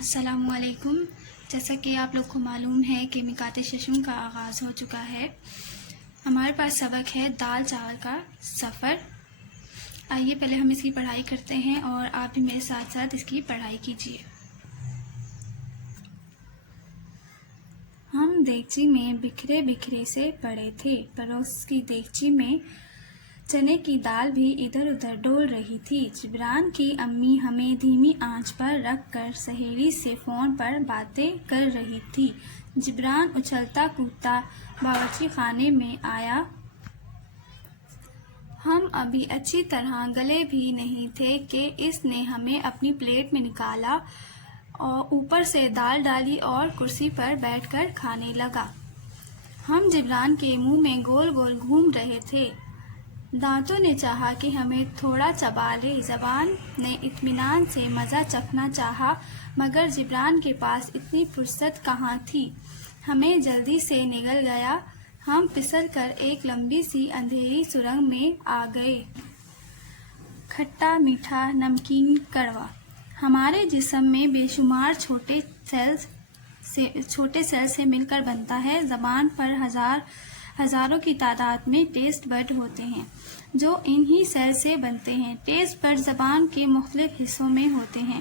السلام علیکم۔ جیسا کہ آپ لوگ کو معلوم ہے کہ میقات ششم کا آغاز ہو چکا ہے۔ ہمارے پاس سبق ہے دال چاول کا سفر۔ آئیے پہلے ہم اس کی پڑھائی کرتے ہیں اور آپ بھی میرے ساتھ ساتھ اس کی پڑھائی کیجیے۔ ہم دیگچی میں بکھرے بکھرے سے پڑے تھے۔ پڑوس کی دیگچی میں چنے کی دال بھی ادھر ادھر ڈول رہی تھی۔ جبران کی امی ہمیں دھیمی آنچ پر رکھ کر سہیلی سے فون پر باتیں کر رہی تھی۔ جبران اچھلتا کودتا باورچی خانے میں آیا۔ ہم ابھی اچھی طرح گلے بھی نہیں تھے کہ اس نے ہمیں اپنی پلیٹ میں نکالا اور اوپر سے دال ڈالی اور کرسی پر بیٹھ کر کھانے لگا۔ ہم جبران کے منہ میں گول گول گھوم رہے تھے۔ دانتوں نے چاہا کہ ہمیں تھوڑا چبا لے، زبان نے اطمینان سے مزہ چکھنا چاہا، مگر جبران کے پاس اتنی فرصت کہاں تھی۔ ہمیں جلدی سے نگل گیا۔ ہم پھسل کر ایک لمبی سی اندھیری سرنگ میں آ گئے۔ کھٹا میٹھا نمکین کڑوا ہمارے جسم میں بے شمار چھوٹے سیل سے مل کر بنتا ہے۔ زبان پر ہزاروں کی تعداد میں ٹیسٹ بڈ ہوتے ہیں جو انہی سیل سے بنتے ہیں۔ ٹیسٹ بڈ زبان کے مختلف حصوں میں ہوتے ہیں،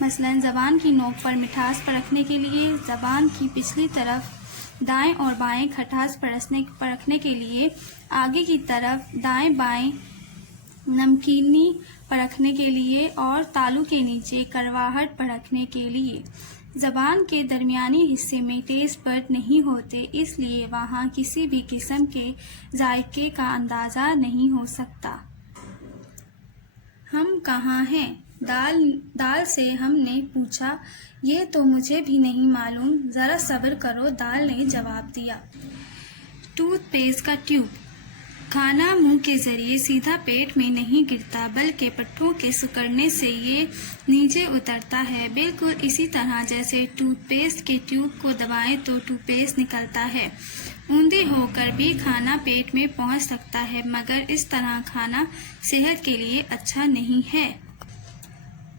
مثلاً زبان کی نوک پر مٹھاس پرکھنے کے لیے، زبان کی پچھلی طرف دائیں اور بائیں کھٹاس پرکھنے کے لیے، آگے کی طرف دائیں بائیں نمکینی پرکھنے کے لیے اور تالو کے نیچے کڑواہٹ پرکھنے کے لیے۔ زبان کے درمیانی حصے میں ٹیسٹ بڈ نہیں ہوتے، اس لیے وہاں کسی بھی قسم کے ذائقے کا اندازہ نہیں ہو سکتا۔ ہم کہاں ہیں؟ دال سے ہم نے پوچھا۔ یہ تو مجھے بھی نہیں معلوم، ذرا صبر کرو، دال نے جواب دیا۔ ٹوتھ پیسٹ کا ٹیوب۔ کھانا منہ کے ذریعے سیدھا پیٹ میں نہیں گرتا بلکہ پٹھوں کے سکڑنے سے یہ نیچے اترتا ہے، بالکل اسی طرح جیسے ٹوتھ پیسٹ کے ٹیوب کو دبائیں تو ٹوتھ پیسٹ نکلتا ہے۔ اوندھے ہو کر بھی کھانا پیٹ میں پہنچ سکتا ہے، مگر اس طرح کھانا صحت کے لیے اچھا نہیں ہے۔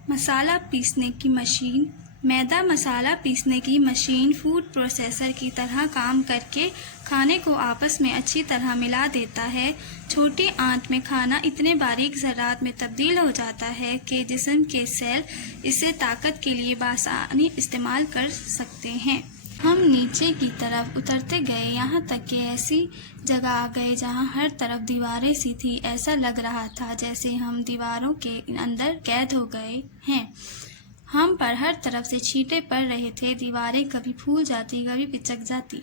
مسالہ پیسنے کی مشین۔ میدا مسالہ پیسنے کی مشین فوڈ پروسیسر کی طرح کام کر کے کھانے کو آپس میں اچھی طرح ملا دیتا ہے۔ چھوٹی آنت میں کھانا اتنے باریک ذرات میں تبدیل ہو جاتا ہے کہ جسم کے سیل اسے طاقت کے لیے بآسانی استعمال کر سکتے ہیں۔ ہم نیچے کی طرف اترتے گئے، یہاں تک کہ ایسی جگہ آ گئے جہاں ہر طرف دیواریں سی تھی۔ ایسا لگ رہا تھا جیسے ہم دیواروں کے اندر قید ہو گئے ہیں۔ ہم پر ہر طرف سے چھینٹے پڑ رہے تھے، دیواریں کبھی پھول جاتی کبھی پچک جاتی۔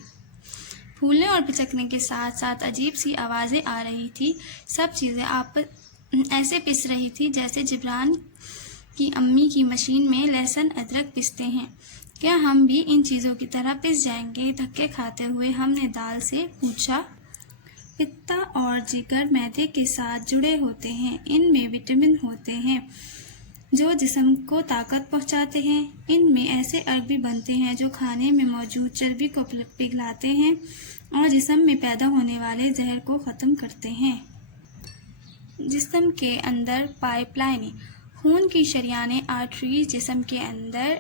پھولنے اور پچکنے کے ساتھ ساتھ عجیب سی آوازیں آ رہی تھی۔ سب چیزیں ایسے پس رہی تھی جیسے جبران کی امی کی مشین میں لہسن ادرک پستے ہیں۔ کیا ہم بھی ان چیزوں کی طرح پس جائیں گے؟ دھکے کھاتے ہوئے ہم نے دال سے پوچھا۔ پتا اور جگر معدے کے ساتھ جڑے ہوتے ہیں، ان میں وٹامن ہوتے ہیں جو جسم کو طاقت پہنچاتے ہیں۔ ان میں ایسے ارک بھی بنتے ہیں جو کھانے میں موجود چربی کو پگھلاتے ہیں اور جسم میں پیدا ہونے والے زہر کو ختم کرتے ہیں۔ جسم کے اندر پائپ لائنیں۔ خون کی شریانیں آرٹریز جسم کے اندر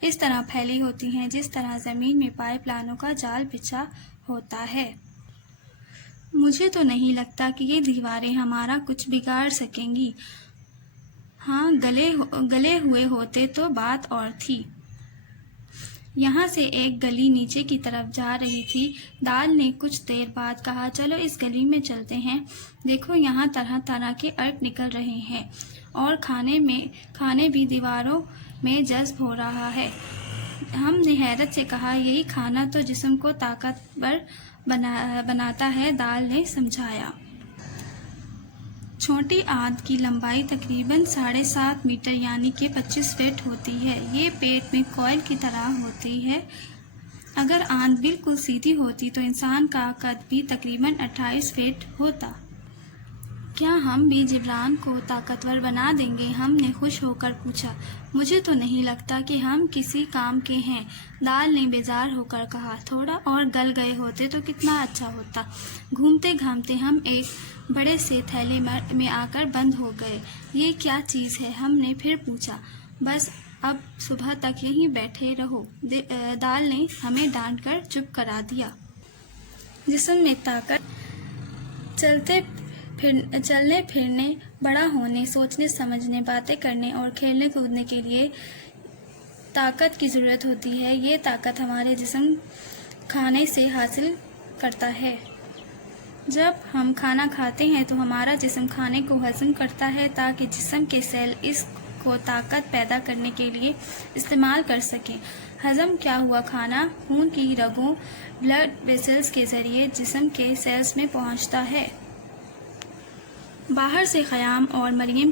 اس طرح پھیلی ہوتی ہیں جس طرح زمین میں پائپ لائنوں کا جال بچھا ہوتا ہے۔ مجھے تو نہیں لگتا کہ یہ دیواریں ہمارا کچھ بگاڑ سکیں گی۔ ہاں، گلے ہوئے ہوتے تو بات اور تھی۔ یہاں سے ایک گلی نیچے کی طرف جا رہی تھی۔ دال نے کچھ دیر بعد کہا، چلو اس گلی میں چلتے ہیں، دیکھو یہاں طرح طرح کے ارک نکل رہے ہیں اور کھانے بھی دیواروں میں جذب ہو رہا ہے۔ ہم نے حیرت سے کہا، یہی کھانا تو جسم کو طاقتور بناتا ہے، دال نے سمجھایا۔ چھوٹی آنت کی لمبائی تقریباً 7.5 میٹر یعنی کہ 25 فٹ ہوتی ہے۔ یہ پیٹ میں کوئل کی طرح ہوتی ہے۔ اگر آنت بالکل سیدھی ہوتی تو انسان کا قد بھی تقریباً 28 فٹ ہوتا۔ کیا ہم بھی جبران کو طاقتور بنا دیں گے؟ ہم نے خوش ہو کر پوچھا۔ مجھے تو نہیں لگتا کہ ہم کسی کام کے ہیں، دال نے بیزار ہو کر کہا۔ تھوڑا اور گل گئے ہوتے تو کتنا اچھا ہوتا۔ گھومتے گھامتے ہم ایک بڑے سے تھیلے میں آ کر بند ہو گئے۔ یہ کیا چیز ہے؟ ہم نے پھر پوچھا۔ بس اب صبح تک یہیں بیٹھے رہو۔ دال نے ہمیں ڈانٹ کر چپ کرا دیا۔ جسم میں طاقت، چلنے پھرنے، بڑا ہونے، سوچنے سمجھنے، باتیں کرنے اور کھیلنے کودنے کے لیے طاقت کی ضرورت ہوتی ہے۔ یہ طاقت ہمارے جسم کھانے سے حاصل کرتا ہے۔ جب ہم کھانا کھاتے ہیں تو ہمارا جسم کھانے کو ہضم کرتا ہے تاکہ جسم کے سیل اس کو طاقت پیدا کرنے کے لیے استعمال کر سکیں۔ ہضم کیا ہوا کھانا خون کی رگوں بلڈ ویسلز کے ذریعے جسم کے سیلز میں پہنچتا ہے۔ باہر سے خیام اور مریم